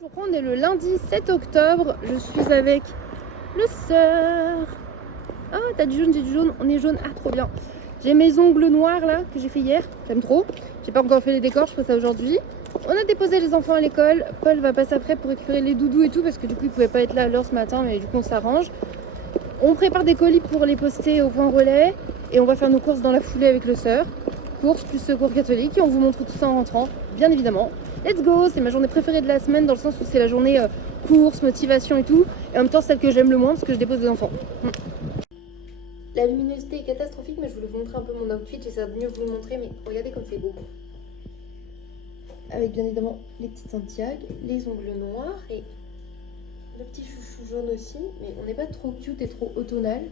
Bonjour, on est le lundi 7 octobre, je suis avec le sœur. Ah, t'as du jaune, j'ai du jaune, on est jaune, ah trop bien. J'ai mes ongles noirs là, que j'ai fait hier, j'aime trop. J'ai pas encore fait les décors, je ferai ça aujourd'hui. On a déposé les enfants à l'école, Paul va passer après pour récupérer les doudous et tout, parce que du coup il pouvait pas être là à l'heure ce matin, mais du coup on s'arrange. On prépare des colis pour les poster au point relais, et on va faire nos courses dans la foulée avec le sœur. Courses plus secours catholique, et on vous montre tout ça en rentrant, bien évidemment. Let's go, c'est ma journée préférée de la semaine dans le sens où c'est la journée course, motivation et tout, et en même temps celle que j'aime le moins parce que je dépose des enfants. La luminosité est catastrophique, mais je voulais vous montrer un peu mon outfit, j'essaie de mieux vous le montrer, mais regardez comme c'est beau. Avec bien évidemment les petites Santiago, les ongles noirs et le petit chouchou jaune aussi, mais on n'est pas trop cute et trop automnal.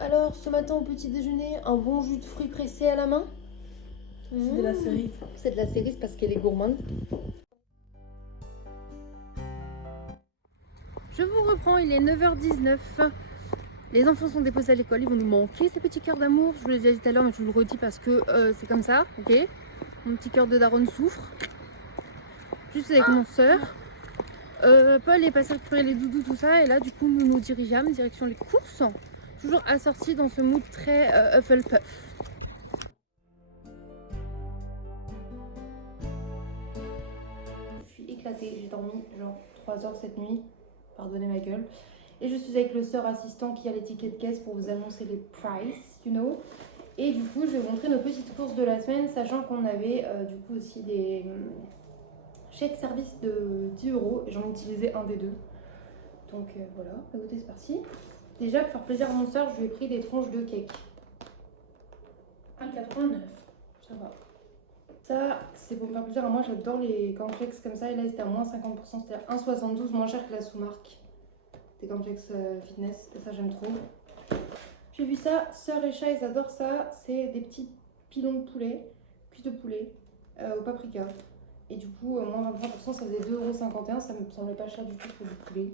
Alors ce matin au petit déjeuner, un bon jus de fruits pressés à la main. C'est de la cerise. C'est de la cerise parce qu'elle est gourmande. Je vous reprends, il est 9h19. Les enfants sont déposés à l'école, ils vont nous manquer ces petits cœurs d'amour. Je vous l'ai déjà dit tout à l'heure, mais je vous le redis parce que c'est comme ça, ok. Mon petit cœur de daronne souffre. Juste avec mon sœur. Paul est passé récupérer les doudous, tout ça, et là du coup nous nous dirigeons direction les courses. Toujours assorti dans ce mood très Hufflepuff. Je suis éclatée, j'ai dormi genre 3 heures cette nuit, pardonnez ma gueule. Et je suis avec le sœur assistant qui a les tickets de caisse pour vous annoncer les prices, you know. Et du coup, je vais vous montrer nos petites courses de la semaine, sachant qu'on avait du coup aussi des chèques service de 10 €. Et j'en ai utilisé un des deux. Donc voilà, à côté c'est parti. Déjà, pour faire plaisir à mon sœur, je lui ai pris des tranches de cake. 1,89. Ça va. Ça, c'est pour me faire plaisir à moi, j'adore les cornflakes comme ça. Et là, c'était à moins 50%, c'était à 1,72, moins cher que la sous-marque des cornflakes fitness. Et ça, j'aime trop. J'ai vu ça, sœur et chat, ils adorent ça. C'est des petits pilons de poulet, cuits de poulet, au paprika. Et du coup, moins 23%, ça faisait 2,51 €. Ça me semblait pas cher du tout pour du poulet.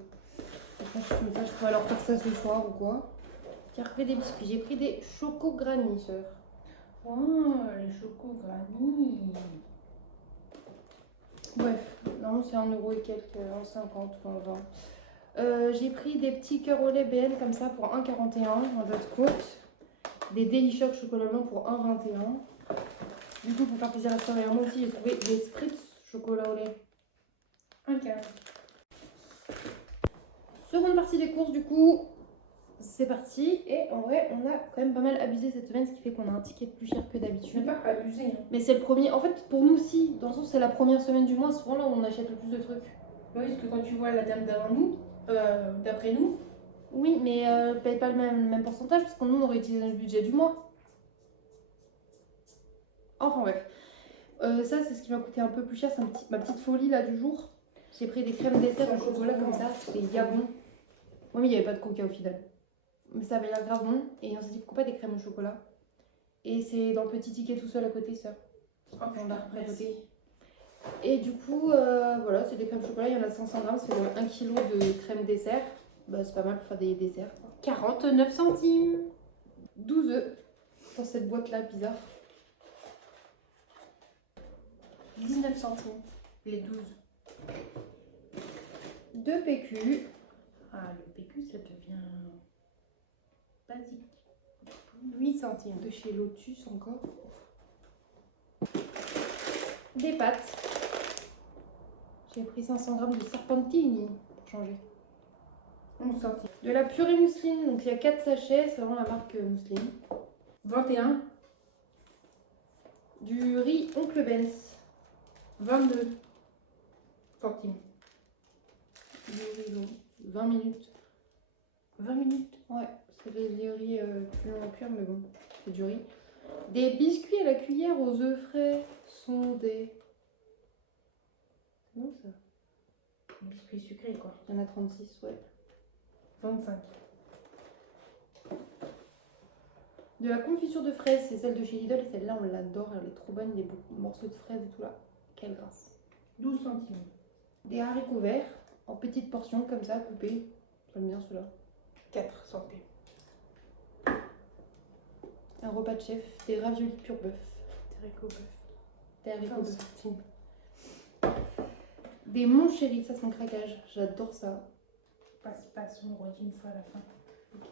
Franchement, je pourrais leur faire ça ce soir ou quoi. J'ai refait des biscuits. J'ai pris des chocos granny, sœur. Oh, les chocos granny. Bref, non, c'est 1 € et quelques, 1,50 ou 1,20. J'ai pris des petits cœurs au lait BN comme ça pour 1,41 en date courte. Des Daily Shock chocolat blanc pour 1,21. Du coup, pour faire plaisir à sœur et à moi aussi, j'ai trouvé des Spritz chocolat au lait. 1,15. Seconde partie des courses, du coup, c'est parti. Et en vrai, on a quand même pas mal abusé cette semaine, ce qui fait qu'on a un ticket plus cher que Je n'ai d'habitude. pas abusé. Hein. Mais c'est le premier. En fait, pour nous aussi, dans le sens où c'est la première semaine du mois, souvent là où on achète le plus de trucs. Oui, parce que quand tu vois la dame d'avant nous, d'après nous. Oui, mais paye pas le même pourcentage parce que nous on aurait utilisé notre budget du mois. Enfin bref. Ça, c'est ce qui m'a coûté un peu plus cher. C'est ma petite folie là du jour. J'ai pris des crèmes dessert au chocolat comme ça. C'était yabon. Oui, mais il n'y avait pas de coca au final. Mais ça avait l'air grave bon. Et on s'est dit pourquoi pas des crèmes au chocolat. Et c'est dans le petit ticket tout seul à côté, ça. Oh, putain, À merci. côté. Et du coup, voilà, c'est des crèmes au chocolat. Il y en a 500 grammes. Ça fait 1 kg de crème dessert. Bah, c'est pas mal pour faire des desserts. 49 centimes. 12 œufs dans cette boîte là bizarre. 19 centimes. Les 12. 2 PQ. Ah, le PQ, ça devient basique. 8 centimes de chez Lotus encore. Des pâtes. J'ai pris 500 grammes de serpentini pour changer. 11 centimes. De la purée mousseline, donc il y a 4 sachets, c'est vraiment la marque mousseline. 21. Du riz Oncle Ben's. 22 centimes. Du riz long. 20 minutes. 20 minutes. Ouais, c'est les riz plus long à cuire, mais bon, c'est du riz. Des biscuits à la cuillère aux œufs frais sont des... C'est bon ça? Biscuits sucrés, quoi. Il y en a 36, ouais. 25. De la confiture de fraises, c'est celle de chez Lidl, et celle-là on l'adore, elle est trop bonne, des morceaux de fraises et tout là. Quelle grâce. 12 centimes. Des haricots verts en petites portions comme ça, coupées. J'aime bien ceux-là. 4 centimes. Un repas de chef, des raviolis pur bœuf. Des haricots bœuf. Des haricots 15 bœuf. centimes. des Mon Chéri, ça c'est mon craquage. J'adore ça. Passe, on redit une fois à la fin. Ok.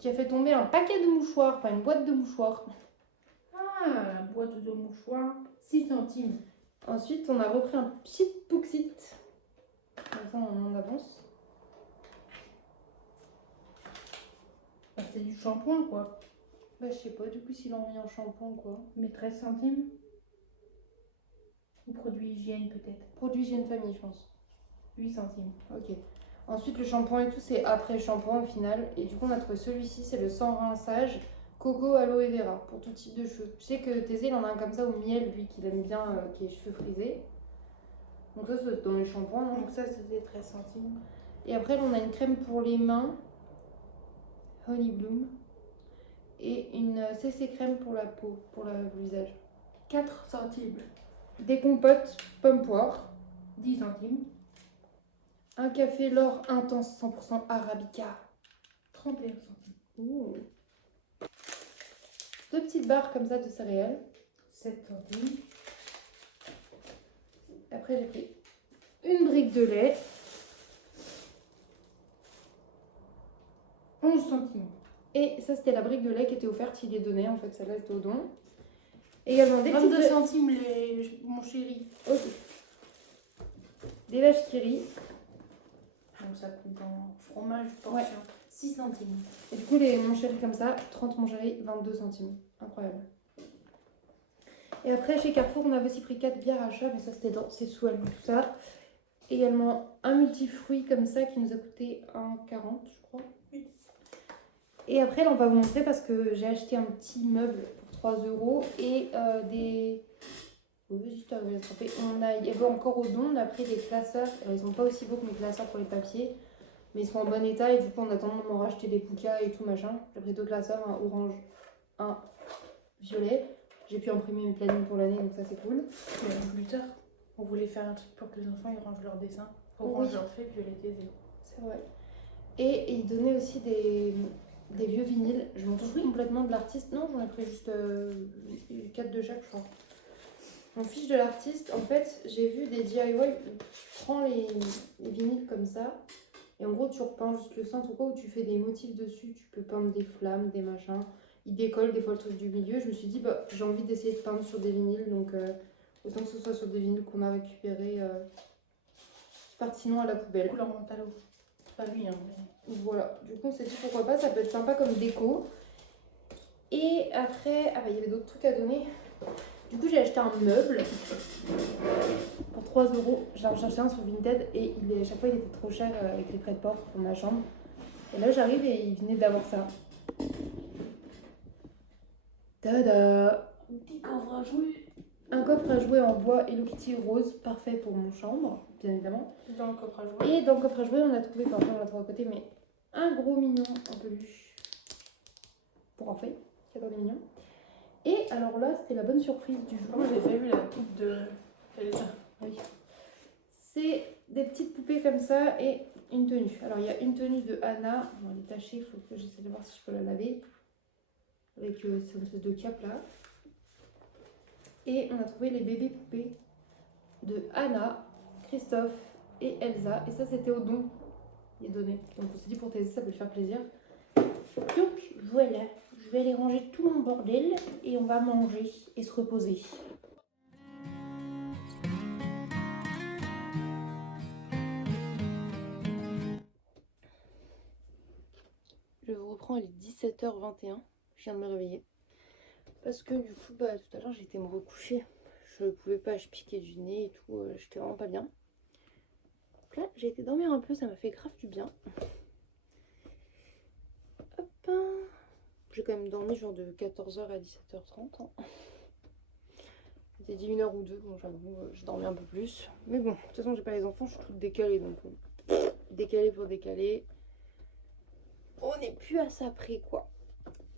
Qui a fait tomber un paquet de mouchoirs, enfin une boîte de mouchoirs. Ah, boîte de mouchoirs, 6 centimes. Ensuite, on a repris un petit Pouxit. Comme ça, on en avance. Bah, c'est du shampoing, quoi. Bah, je sais pas du coup s'il en remis en shampoing ou quoi. Mais 13 centimes. Ou produit hygiène, peut-être. Produit hygiène famille, je pense. 8 centimes. Ok. Ensuite, le shampoing et tout, c'est après le shampoing au final. Et du coup, on a trouvé celui-ci, c'est le sans rinçage coco aloe vera pour tout type de cheveux. Je sais que Thésée, il en a un comme ça au miel, lui, qu'il aime bien, qui est cheveux frisés. Donc ça, c'est dans les shampoings, non? Donc ça, c'était 13 centimes. Et après, là, on a une crème pour les mains, Honey Bloom. Et une CC crème pour la peau, pour le visage. 4 centimes. Des compotes pomme poire. 10 centimes. Un café l'or intense 100% arabica. 31 centimes. Ouh. Deux petites barres comme ça de céréales. 7 centimes. Après, j'ai pris une brique de lait. 11 centimes. Et ça, c'était la brique de lait qui était offerte. Il est donné, en fait, celle-là, c'était au don. Également des 22 petites... centimes, mon chéri. Ok. Des vaches qui rient. Donc ça compte en fromage, portion. Ouais. 6 centimes. Et du coup, les mon chéri comme ça, 30 mon chéri, 22 centimes. Incroyable. Et après, chez Carrefour, on avait aussi pris 4 bières à chat, mais ça, c'était dans ses sous tout ça. Également, un multifruit comme ça qui nous a coûté 1,40, je crois. Oui. Et après, là, on va vous montrer parce que j'ai acheté un petit meuble pour 3 € et des... Oui, juste à l'attraper. Il y avait encore au don, on a pris des classeurs. Alors, ils sont pas aussi beaux que mes classeurs pour les papiers, mais ils sont en bon état et du coup, on attend de m'en racheter des Puka et tout machin. J'ai pris 2 classeurs, un orange, un violet. J'ai pu imprimer mes plannings pour l'année, donc ça c'est cool. Et plus tard, on voulait faire un truc pour que les enfants ils rangent leurs dessins. Orange leur fait, violet Thésée. C'est vrai. Et ils donnaient aussi des vieux vinyles. Je m'en fous complètement de l'artiste. Non, j'en ai pris juste 4 de chaque, je crois. Je m'en fiche de l'artiste. En fait, j'ai vu des DIY où tu prends les vinyles comme ça. Et en gros, tu repeins juste le centre ou quoi, où tu fais des motifs dessus. Tu peux peindre des flammes, des machins. Ils décollent des fois le truc du milieu. Je me suis dit, bah, j'ai envie d'essayer de peindre sur des vinyles. Donc, autant que ce soit sur des vinyles qu'on a récupérés. Qui partent sinon à la poubelle. Couleur mentalo. Pas lui, hein. Mais... Voilà. Du coup, on s'est dit pourquoi pas. Ça peut être sympa comme déco. Et après, ah bah, il y avait d'autres trucs à donner. Du coup, j'ai acheté un meuble pour 3 €. J'en cherchais un sur Vinted et chaque fois il était trop cher avec les frais de port pour ma chambre. Et là, j'arrive et il venait d'avoir ça. Tada! Un petit coffre à jouer. Un coffre à jouer en bois Hello Kitty rose, parfait pour mon chambre, bien évidemment. Dans le coffre à jouer. Et dans le coffre à jouer, on a trouvé, enfin, on l'a trouvé à côté, mais un gros mignon en peluche pour en fait, c'est pas mignon. Et alors là, c'était la bonne surprise du jour. Moi, j'ai déjà vu la coupe de Elsa. Oui. C'est des petites poupées comme ça et une tenue. Alors, il y a une tenue de Anna. Bon, elle est tachée, il faut que j'essaie de voir si je peux la laver. Avec cette espèce de cape là. Et on a trouvé les bébés poupées de Anna, Christophe et Elsa. Et ça, c'était au don. Il est donné. Donc, on s'est dit pour Thésée, ça peut lui faire plaisir. Donc, voilà. Je vais aller ranger tout mon bordel et on va manger et se reposer. Je vous reprends, il est 17h21. Je viens de me réveiller. Parce que du coup, bah, tout à l'heure, j'ai été me recoucher. Je pouvais pas, je piquais du nez et tout. J'étais vraiment pas bien. Donc là, j'ai été dormir un peu, ça m'a fait grave du bien. Hop. J'ai quand même dormi genre de 14h à 17h30. Hein. C'était dit 1h ou 2. Bon, j'avoue, j'ai dormi un peu plus. Mais bon, de toute façon, j'ai pas les enfants, je suis toute décalée. Donc, décalée pour décaler. On n'est plus à ça près, quoi.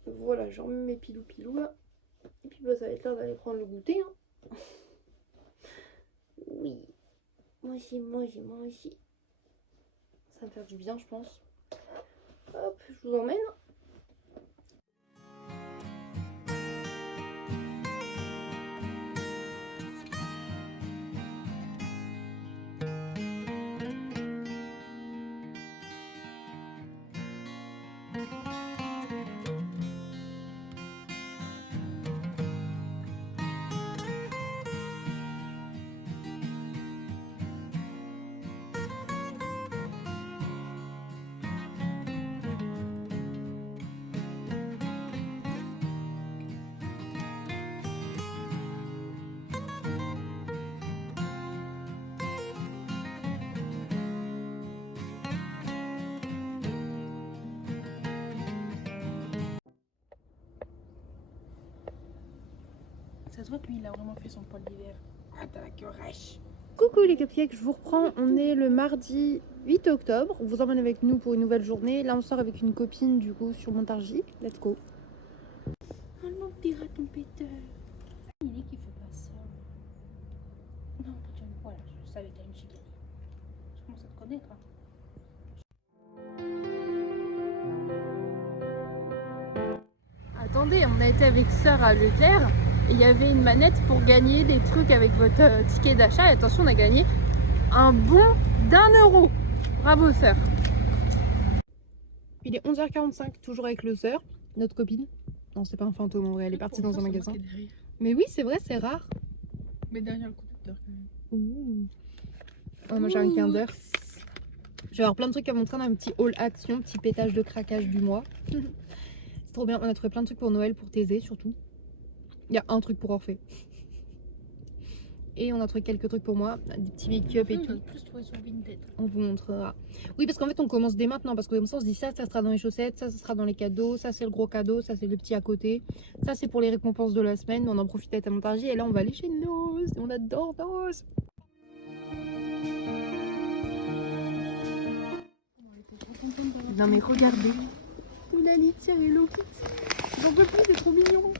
Voilà, j'ai remis mes pilou là. Et puis, bah, ça va être l'heure d'aller prendre le goûter. Hein. Oui. Moi aussi. Ça va me faire du bien, je pense. Hop, je vous emmène. Ça se voit que lui, il a vraiment fait son poil d'hiver. Ah, t'as la queue rêche. Coucou les cupcakes, je vous reprends. On est le mardi 8 octobre. On vous emmène avec nous pour une nouvelle journée. Là, on sort avec une copine du coup sur Montargis. Let's go. Oh mon petit raton péteur. Il dit qu'il fait pas ça. Non, tu voilà, je savais qu'il y a une chicanerie. Je commence à te connaître. Hein. Attendez, on a été avec Sœur à Leclerc et il y avait une manette pour gagner des trucs avec votre ticket d'achat. Et attention, on a gagné un bon d'1 €. Bravo Sœur. Il est 11h45, toujours avec le Sœur, notre copine. Non, c'est pas un fantôme en vrai, elle est partie dans un magasin. Mais oui, c'est vrai, c'est rare. Mais derrière le conducteur quand même. Ouh. Oh, moi j'ai un Kinder. Je vais avoir plein de trucs à montrer dans un petit haul action, petit pétage de craquage du mois. C'est trop bien, on a trouvé plein de trucs pour Noël, pour Thésée surtout. Il y a un truc pour Orphée. Et on a trouvé quelques trucs pour moi, des petits make-up et tout. Plus trouvé sur Vinted. On vous montrera. Oui, parce qu'en fait, on commence dès maintenant. Parce que comme ça, on se dit ça sera dans les chaussettes, ça sera dans les cadeaux, ça, c'est le gros cadeau, ça, c'est le petit à côté. Ça, c'est pour les récompenses de la semaine. On en profite à Montargis. Et là, on va aller chez Noz. On adore Noz. Non, mais regardez. La litière et Hello Kitty. J'en peux plus, c'est trop mignon.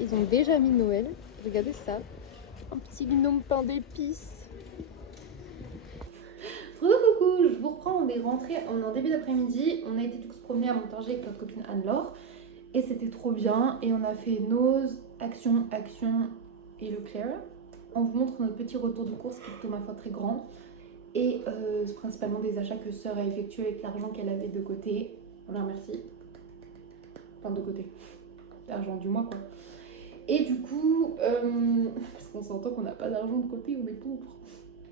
Ils ont déjà mis Noël. Regardez ça. Un petit binôme pain d'épices. Coucou, je vous reprends. On est rentré en début d'après-midi. On a été tous se promener à Montargis avec notre copine Anne-Laure. Et c'était trop bien. Et on a fait Noz, Action et Leclerc. On vous montre notre petit retour de course qui est plutôt ma foi très grand. Et c'est principalement des achats que Sœur a effectués avec l'argent qu'elle avait de côté. On la remercie. Enfin, de côté. L'argent du mois, quoi. Et du coup, parce qu'on s'entend qu'on n'a pas d'argent de côté, on est pauvres.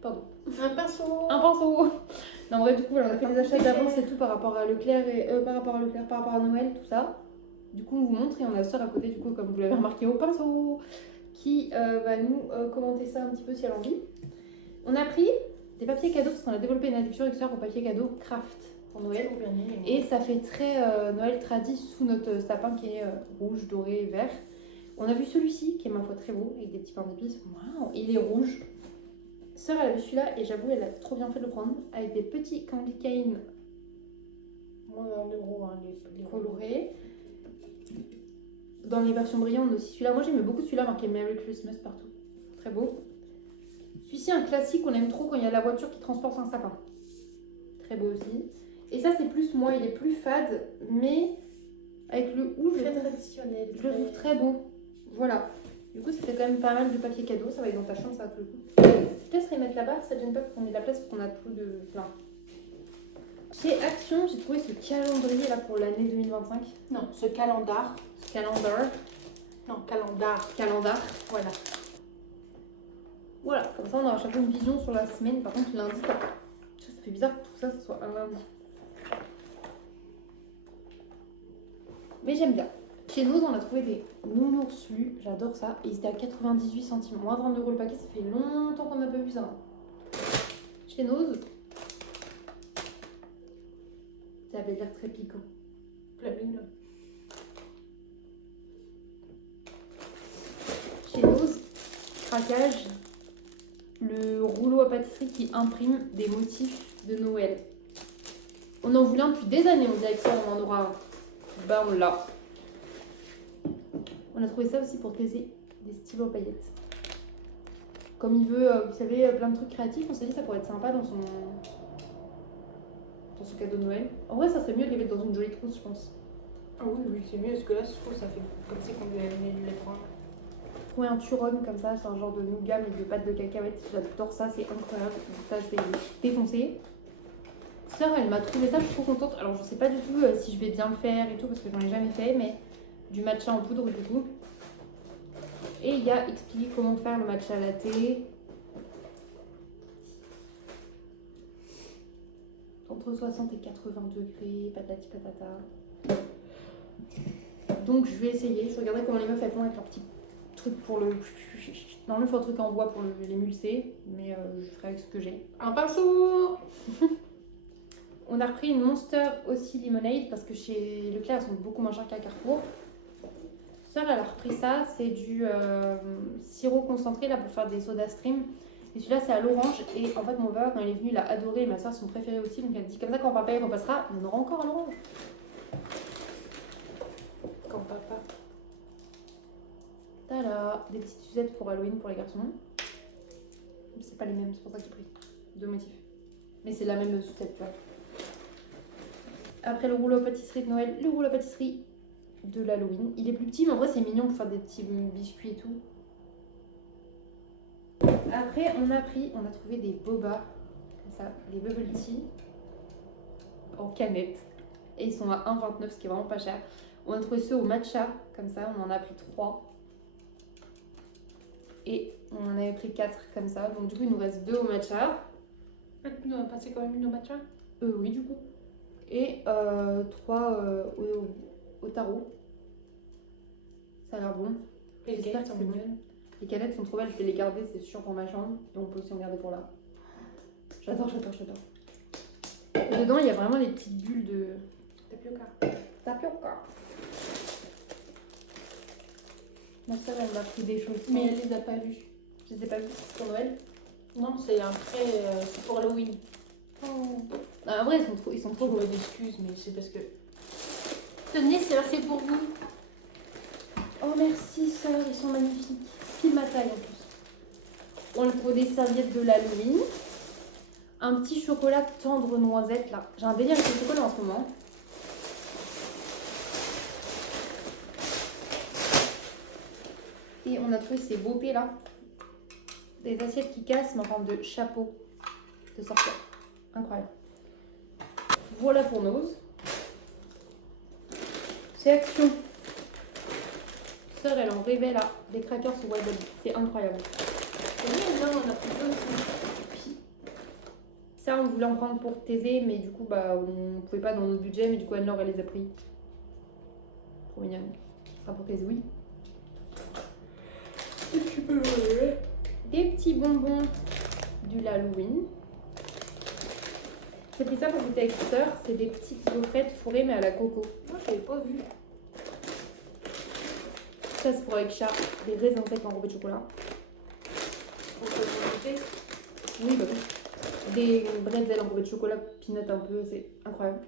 Pardon. Un pinceau. Un pinceau. Non, en vrai, du coup, voilà, on a fait des achats d'avance et tout par rapport à Leclerc et par rapport à Noël, tout ça. Du coup, on vous montre et on a Sœur à côté, du coup, comme vous l'avez remarqué, au pinceau, qui va nous commenter ça un petit peu si elle a envie. On a pris des papiers cadeaux parce qu'on a développé une addiction avec Sœur au papier cadeau craft pour Noël. Et ça fait très Noël tradit sous notre sapin qui est rouge, doré et vert. On a vu celui-ci qui est ma foi très beau avec des petits pains d'épices. Waouh, il est rouge. Sœur elle a vu celui-là et j'avoue elle a trop bien fait de le prendre avec des petits candy cane Moins d'1 €, hein, les colorés. Dans les versions brillantes aussi celui-là. Moi j'aime beaucoup celui-là marqué Merry Christmas partout. Très beau. Celui-ci un classique qu'on aime trop quand il y a la voiture qui transporte un sapin. Très beau aussi. Et ça c'est plus moi, il est plus fade mais avec le rouge très traditionnel. Je le trouve très beau. Voilà. Du coup, c'était quand même pas mal de papier cadeau. Ça va être dans ta chambre, ça, tout le coup. Je te laisse les mettre là-bas. Ça ne gêne pas pour qu'on ait de la place parce qu'on a tout de plein. Chez Action, j'ai trouvé ce calendrier là pour l'année 2025. Non, ce calendar. Ce calendar. Non, calendar. Calendar. Voilà. Voilà. Comme ça, on aura chacun une vision sur la semaine. Par contre, lundi, ça fait bizarre que tout ça, ce soit un lundi. Mais j'aime bien. Chez Noz, on a trouvé des nounours lus, j'adore ça. Et ils étaient à 98 centimes, moins de 20 € le paquet, ça fait longtemps qu'on n'a pas vu ça. Chez Noz, ça avait l'air très piquant. Flamine. Chez Noz, craquage, le rouleau à pâtisserie qui imprime des motifs de Noël. On en voulait un depuis des années, on dit avec ça on en aura un. Bah on l'a. On a trouvé ça aussi pour Thésée, des stylos paillettes. Comme il veut, vous savez, plein de trucs créatifs, on s'est dit que ça pourrait être sympa dans son cadeau de Noël. En vrai, ça serait mieux de les mettre dans une jolie trousse, je pense. Ah oui, c'est mieux parce que là, je trouve que ça fait comme si on lui avait mis les points. Trouver un turon comme ça, c'est un genre de nougat mais de pâte de cacahuètes. J'adore ça, c'est incroyable. Ça, je vais défoncer. Sœur, elle m'a trouvé ça, je suis trop contente. Alors, je sais pas du tout si je vais bien le faire et tout parce que j'en ai jamais fait, mais du matcha en poudre du coup. Et il y a expliqué comment faire le matcha latte. Entre 60 et 80 degrés, patati patata. Donc je vais essayer, je regarderai comment les meufs elles font avec leur petit truc pour le... Normalement il faut un truc en bois pour l'émulser, mais je ferai avec ce que j'ai. Un pinceau. On a repris une Monster aussi Lemonade parce que chez Leclerc elles sont beaucoup moins chères qu'à Carrefour. sœur, elle a repris ça. C'est du sirop concentré là pour faire des soda stream. Et celui-là, c'est à l'orange. Et en fait, mon papa, quand il est venu, il a adoré. Et ma soeur, son préféré aussi. Donc elle dit comme ça, quand papa il repassera, il y en aura encore à l'orange. Quand papa. Tada, des petites sucettes pour Halloween pour les garçons. C'est pas les mêmes, c'est pour ça que j'ai pris deux motifs. Mais c'est la même sucette, ouais. Après le rouleau à pâtisserie de Noël, le rouleau à pâtisserie de l'Halloween. Il est plus petit, mais en vrai c'est mignon pour faire des petits biscuits et tout. Après on a trouvé des boba, comme ça, des bubble tea en canette. Et ils sont à 1,29, ce qui est vraiment pas cher. On a trouvé ceux au matcha, comme ça, on en a pris 3. Et on en avait pris 4 comme ça. Donc du coup il nous reste 2 au matcha. Tu nous as passé quand même une au matcha? Oui du coup. Et 3 au tarot. Ça a l'air bon. Les J'espère canettes que sont c'est bon. mignonnes. Les canettes sont trop belles, je vais les garder, c'est sûr pour ma chambre. Et on peut aussi en garder pour là. J'adore. Et dedans il y a vraiment les petites bulles de tapioca. Ma soeur elle m'a pris des choses. Mais elle les a pas vues. Je les ai pas vues pour Noël. Non, c'est un prêt c'est pour Halloween. Oh. En vrai ils sont trop Je beaux. m'excuse, mais c'est parce que. Tenez, c'est pour vous. Oh merci sœur, ils sont magnifiques. Pile ma taille en plus. On trouve des serviettes de l'Halloween. Un petit chocolat tendre noisette là. J'ai un délire avec le chocolat en ce moment. Et on a trouvé ces beautés là. Des assiettes qui cassent mais en forme de chapeau de sorcière. Incroyable. Voilà pour nos. C'est Action. Sœur elle en rêvait là. Des crackers au Wild Berry. C'est incroyable. Tenez, là, on a pris deux aussi. Puis, ça on voulait en prendre pour Thésée mais du coup bah on pouvait pas dans notre budget mais du coup Anne-Laure elle les a pris. Trop mignonne. Ce sera pour Thésée, oui. Et tu peux le. Des petits bonbons du Halloween. J'ai pris ça pour goûter avec sœur. C'est des petites gaufrettes fourrées mais à la coco. Moi, je l'avais pas vu. Ça c'est pour avec chat. Des raisins secs enrobés de chocolat. On peut le goûter. Oui bah oui. Des bretzels enrobés de chocolat peanut un peu. C'est incroyable.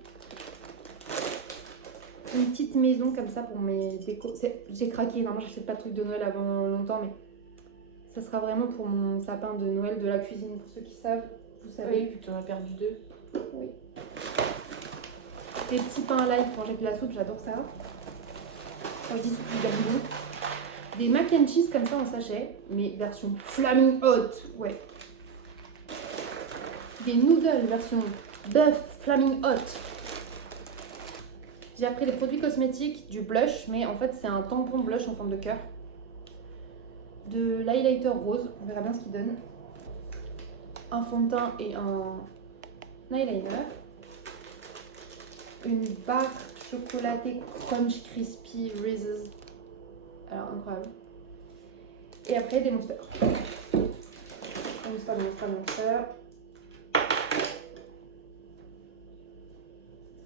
Une petite maison comme ça pour mes décos. J'ai craqué. Normalement j'achète pas de trucs de Noël avant longtemps mais ça sera vraiment pour mon sapin de Noël de la cuisine. Pour ceux qui savent, vous savez. Oui, vu que tu en as perdu deux. Oui. Des petits pains light pour manger de la soupe, j'adore ça. Quand je dis soupe, je dis bouillon. Des mac and cheese comme ça en sachet, mais version flaming hot, ouais. Des noodles version bœuf flaming hot. J'ai appris des produits cosmétiques, du blush, mais en fait c'est un tampon blush en forme de cœur. De l'highlighter rose, on verra bien ce qu'il donne. Un fond de teint et un eyeliner. Une barre chocolatée Crunch Crispy Reese's. Alors incroyable. Et après des monsters. Monster.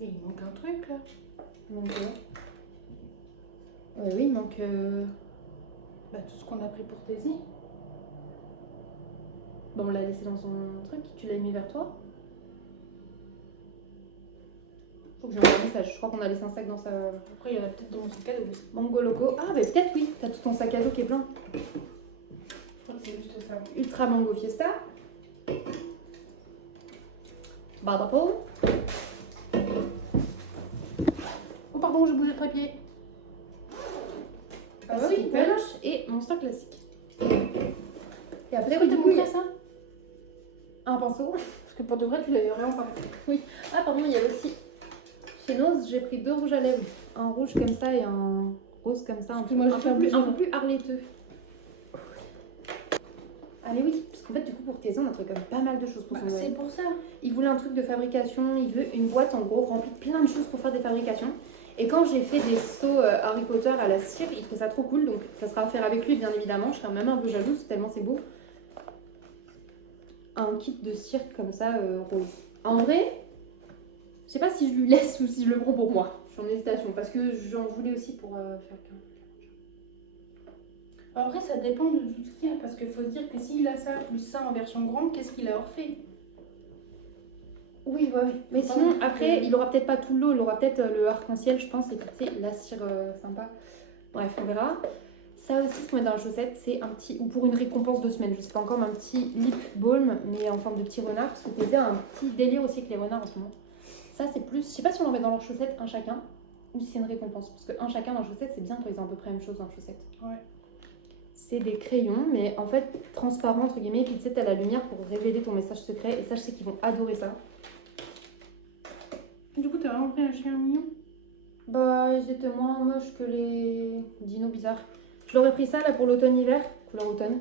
Et il manque un truc là. Il manque quoi? Oui, il manque. Bah, tout ce qu'on a pris pour Thésée. Bon, on l'a laissé dans son truc. Tu l'as mis vers toi? Faut que j'envoie un message. Je crois qu'on a laissé un sac dans sa. Après, il y en a peut-être dans mon sac à dos aussi. Mango Loco. Ah, bah peut-être oui. T'as tout ton sac à dos qui est plein. Je crois que c'est juste ça. Ultra Mango Fiesta. Badapo. Oh, pardon, j'ai bougé le trépied. Ah bah oui, oui, voilà. Punch et Monster classique. Et après, Est-ce oui, que t'as du coup, il y montré a ça? un pinceau. Parce que pour de vrai, tu l'avais vraiment pas fait. Ah, pardon, il y a aussi. Chez Nose, j'ai pris 2 rouges à lèvres. Un rouge comme ça et un rose comme ça. Excuse-moi, je vais faire bouger, un moi. peu plus harleteux. Ah, mais oui, parce qu'en fait, du coup, pour Thésée, on a trouvé quand même pas mal de choses pour son Noël. C'est pour ça. Il voulait un truc de fabrication, il veut une boîte en gros remplie de plein de choses pour faire des fabrications. Et quand j'ai fait des seaux Harry Potter à la cire, il trouve ça trop cool, donc ça sera à faire avec lui bien évidemment. Je serais même un peu jalouse tellement c'est beau. Un kit de cire comme ça rose. En vrai, je sais pas si je lui laisse ou si je le prends pour moi. Je suis en hésitation parce que j'en voulais aussi pour faire plein. Après, ça dépend de tout ce qu'il y a, parce qu'il faut se dire que s'il a ça plus ça en version grande, qu'est-ce qu'il a refait? Oui, ouais. Mais Faut pas sinon, non plus après, que- il aura peut-être pas tout le lot, il aura peut-être le arc-en-ciel, je pense, et puis tu sais, la cire sympa. Bref, on verra. Ça aussi, se met dans la chaussette, c'est un petit, ou pour une récompense de semaine, je sais pas encore, mais un petit lip balm, mais en forme de petit renard, parce que Thésée a un petit délire aussi avec les renards en ce moment. Ça, c'est plus, je sais pas si on en met dans leurs chaussettes un chacun, ou si c'est une récompense, parce que un chacun dans leurs chaussettes, c'est bien quand ils ont à peu près la même chose dans leurs chaussettes. Ouais. C'est des crayons, mais en fait, transparents, entre guillemets, et puis tu sais, t'as la lumière pour révéler ton message secret, et ça, je sais qu'ils vont adorer ça. Du coup, t'as vraiment pris un chien mignon? Bah, ils étaient moins moches que les dinos bizarres. Je leur ai pris ça là pour l'automne-hiver, couleur automne.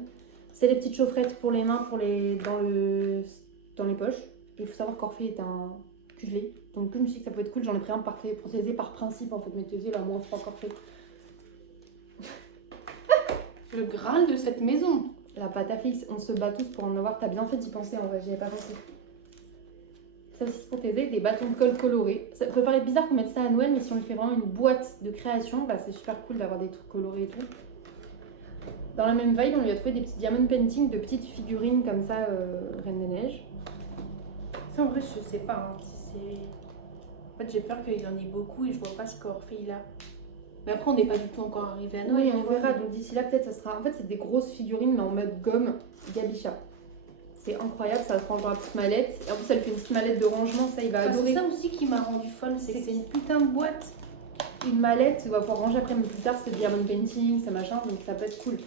C'est les petites chaufferettes pour les mains, dans les poches. Et il faut savoir qu'Orphée est un pucelet. Donc, comme je sais que ça peut être cool, j'en ai pris un pour Thésée par principe en fait. Mais Thésée, là, moi, c'est pas encore fait. Le Graal de cette maison. La pâte à fils, on se bat tous pour en avoir. T'as bien fait d'y penser en vrai, j'y avais pas pensé. Ça aussi, c'est pour Thésée, des bâtons de colle colorés. Ça peut paraître bizarre qu'on mette ça à Noël, mais si on lui fait vraiment une boîte de création, bah, c'est super cool d'avoir des trucs colorés et tout. Dans la même vibe, on lui a trouvé des petits diamond painting de petites figurines comme ça, Reine des Neiges. Ça, en vrai, je sais pas hein, si c'est. En fait, j'ai peur qu'il en ait beaucoup et je vois pas ce qu'Orphée il a. Mais après, on n'est pas du tout encore arrivé à Noël. Oui, on tu vois, verra. mais- Donc d'ici là, peut-être ça sera. En fait, c'est des grosses figurines, mais en mode gomme Gabicha. C'est incroyable, ça se range dans la petite mallette. Et en plus, elle fait une petite mallette de rangement, ça, il va Enfin, c'est adorer. ça aussi qui m'a rendu folle, c'est que c'est une putain de boîte. Une mallette, on va pouvoir ranger après, mais plus tard, c'est diamond painting, c'est machin, donc ça peut être cool.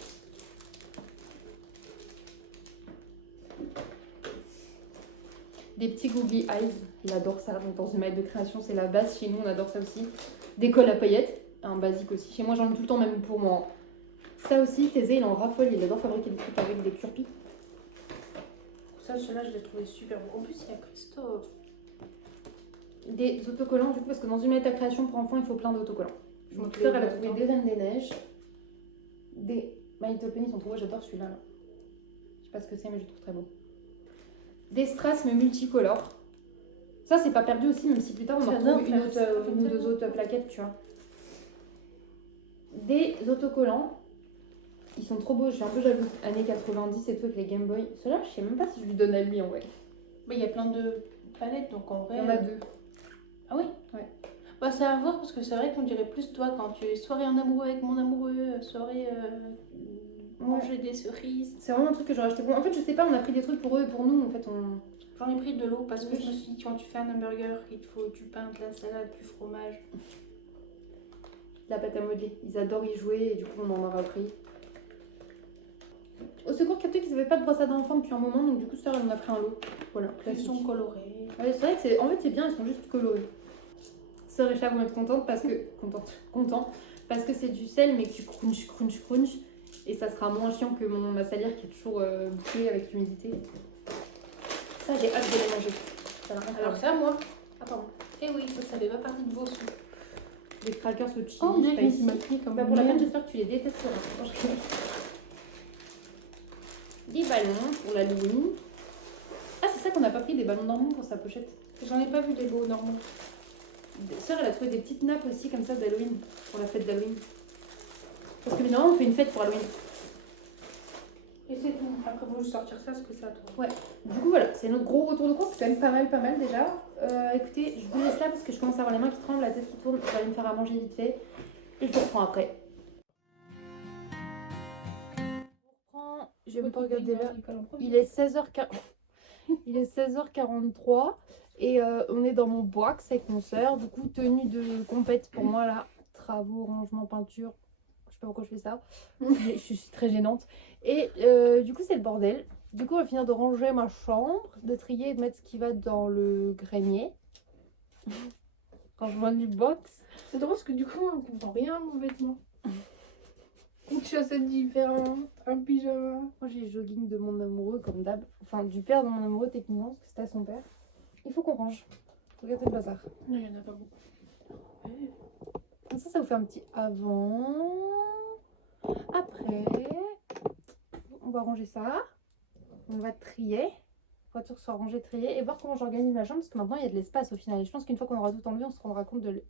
Des petits googly eyes, il adore ça. Donc dans une mallette de création, c'est la base. Chez nous, on adore ça aussi. Des cols à paillettes, un basique aussi. Chez moi, j'en ai tout le temps, même pour moi. Ça aussi, Thésée, il en raffole, il adore fabriquer des trucs avec des curpis. Ça, ceux-là, je l'ai trouvé super beau. En plus, il y a Christophe. Des autocollants, du coup, parce que dans une mallette à création pour enfants, il faut plein d'autocollants. Mon sœur, elle a trouvé des Reines des Neiges, des My Little Pony, ils sont trop beaux, j'adore celui-là. Là. Je sais pas ce que c'est, mais je le trouve très beau. Des strass, mais multicolores. Ça, c'est pas perdu aussi, même si plus tard, on en J'adore retrouve faire une ou deux autres plaquettes, tu vois. Des autocollants. Ils sont trop beaux, je suis un peu jalouse. Années 90 et tout, avec les Game Boy. Ceux-là, je sais même pas si je lui donne à lui, en vrai. Bah, il y a plein de palettes, donc en vrai. Il y en a deux. Ah oui? Ouais. Bah, c'est à voir parce que c'est vrai qu'on dirait plus toi quand tu es soirée en amoureux avec mon amoureux, soirée manger des cerises. C'est vraiment un truc que j'aurais acheté pour. En fait, je sais pas, on a pris des trucs pour eux et pour nous. En fait, on. J'en ai pris de l'eau parce que Oui. je me suis dit, quand tu fais un hamburger, il te faut du pain, de la salade, du fromage. La pâte à modeler. Ils adorent y jouer et du coup, on en aura pris. Au secours, capté qu'ils avaient pas de brosse à dents enfant depuis un moment, donc du coup, ça, on a pris un lot. Voilà, Ils classique. sont colorés. Ouais, c'est vrai que c'est. En fait, c'est bien, ils sont juste colorés. Sœur et chat vont être contentes parce que. Content. Parce que c'est du sel, mais que tu crunch. Et ça sera moins chiant que ma salière qui est toujours bouffée avec l'humidité. Ça, j'ai hâte de les manger. Ça va rien Alors faire. ça, moi, Ah, pardon. eh oui, ça fait pas partie de vos sous. Des crackers au chili. Oh, mais spicy. il m'a pris comme Bah, pour la merde. peine, j'espère que tu les détesteras. Franchement. Des ballons pour l'Halloween. Ah, c'est ça qu'on n'a pas pris, des ballons normaux pour sa pochette. J'en ai pas vu des beaux normaux. Sœur, elle a trouvé des petites nappes aussi comme ça d'Halloween, pour la fête d'Halloween. Parce que évidemment, on fait une fête pour Halloween. Et c'est tout. Après, vous sortir ça, ce que ça toi. Du coup, voilà, c'est notre gros retour de course. C'est quand même pas mal déjà. Écoutez, je vous laisse là parce que je commence à avoir les mains qui tremblent, la tête qui tourne. Je vais aller me faire à manger vite fait. Et je vous reprends après. Je vais même pas regarder là. Il est 16h40. Il est 16h43 et on est dans mon box avec mon soeur. Du coup, tenue de compète pour moi là. Travaux, rangement, peinture. Je sais pas pourquoi je fais ça. Je suis très gênante. Et du coup, c'est le bordel. Du coup, on va finir de ranger ma chambre, de trier et de mettre ce qui va dans le grenier. Rangement du box. C'est drôle parce que du coup, on comprend rien à mon vêtement. Une chaussette différente, un pyjama. Moi, j'ai le jogging de mon amoureux, comme d'hab. Enfin, du père de mon amoureux, techniquement, parce que c'était à son père. Il faut qu'on range. Regardez le bazar. Non, il y en a pas beaucoup. Comme ça vous fait un petit avant. Après, on va ranger ça. On va trier. Faut que tout soit rangé, trié. Et voir comment j'organise ma chambre, parce que maintenant, il y a de l'espace au final. Et je pense qu'une fois qu'on aura tout enlevé, on se rendra compte de...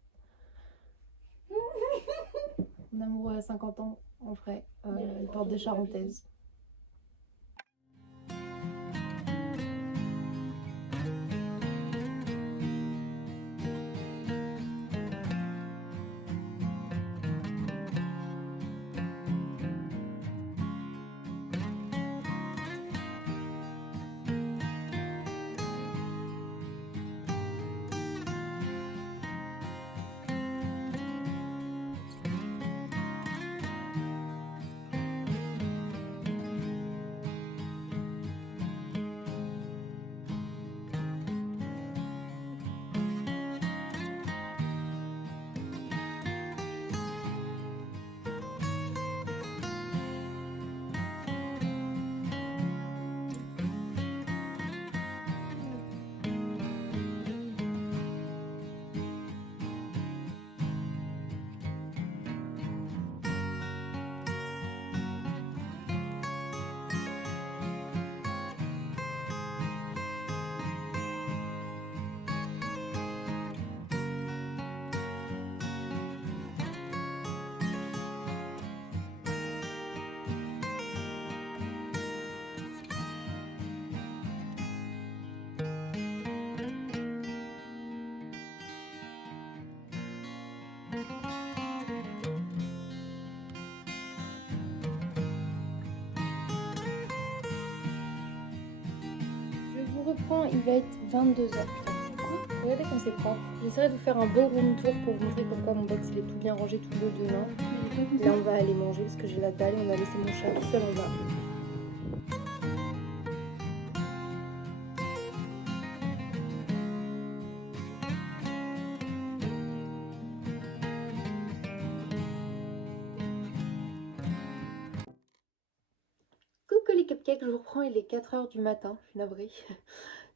Mon amoureux a 50 ans, en vrai. Il porte des charentaises. Je vous reprends, il va être 22h. Regardez comme c'est propre. J'essaierai de vous faire un beau room tour pour vous montrer comme quoi mon box il est tout bien rangé, tout beau demain. Là on va aller manger parce que j'ai la dalle et on a laissé mon chat tout seul en bas. Coucou les cupcakes, je vous reprends, il est 4h du matin, je suis navrée,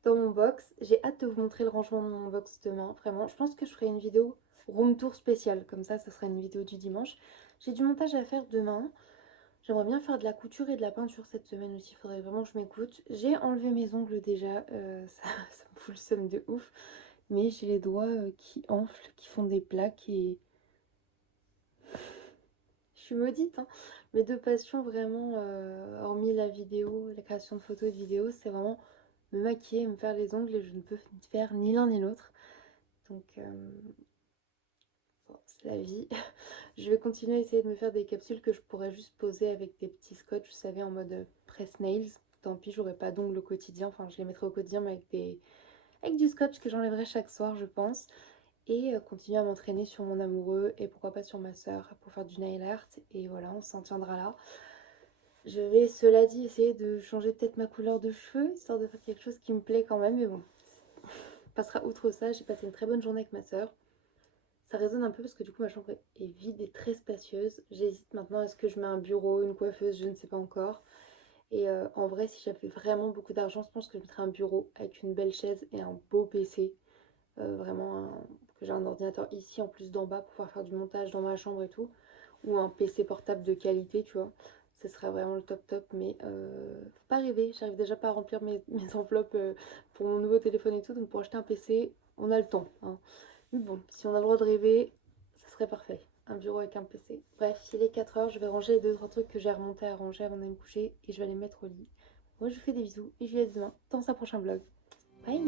dans mon box. J'ai hâte de vous montrer le rangement de mon box demain, vraiment. Je pense que je ferai une vidéo room tour spéciale, comme ça sera une vidéo du dimanche. J'ai du montage à faire demain. J'aimerais bien faire de la couture et de la peinture cette semaine aussi, il faudrait vraiment que je m'écoute. J'ai enlevé mes ongles déjà, ça me fout le seum de ouf. Mais j'ai les doigts qui enflent, qui font des plaques et... Je suis maudite, hein. Mes deux passions vraiment, hormis la vidéo, la création de photos et de vidéos, c'est vraiment me maquiller et me faire les ongles et je ne peux faire ni l'un ni l'autre. Donc, bon, c'est la vie. Je vais continuer à essayer de me faire des capsules que je pourrais juste poser avec des petits scotch, vous savez, en mode press nails. Tant pis, j'aurai pas d'ongles au quotidien, enfin je les mettrai au quotidien mais avec du scotch que j'enlèverai chaque soir je pense. Et continuer à m'entraîner sur mon amoureux et pourquoi pas sur ma soeur pour faire du nail art. Et voilà, on s'en tiendra là. Je vais, cela dit, essayer de changer peut-être ma couleur de cheveux, histoire de faire quelque chose qui me plaît quand même. Mais bon, on passera outre ça. J'ai passé une très bonne journée avec ma soeur. Ça résonne un peu parce que du coup ma chambre est vide et très spacieuse. J'hésite maintenant, est-ce que je mets un bureau, une coiffeuse, je ne sais pas encore. Et en vrai, si j'avais vraiment beaucoup d'argent, je pense que je mettrais un bureau avec une belle chaise et un beau PC. Que j'ai un ordinateur ici en plus d'en bas pour pouvoir faire du montage dans ma chambre et tout. Ou un PC portable de qualité, tu vois. Ce serait vraiment le top top, mais faut pas rêver. J'arrive déjà pas à remplir mes enveloppes pour mon nouveau téléphone et tout. Donc pour acheter un PC, on a le temps, hein. Mais bon, si on a le droit de rêver, ça serait parfait. Un bureau avec un PC. Bref, il est 4h, je vais ranger les 2-3 trucs que j'ai remontés à ranger avant d'aller me coucher. Et je vais les mettre au lit. Moi je vous fais des bisous et je vous dis à demain dans un prochain vlog. Bye.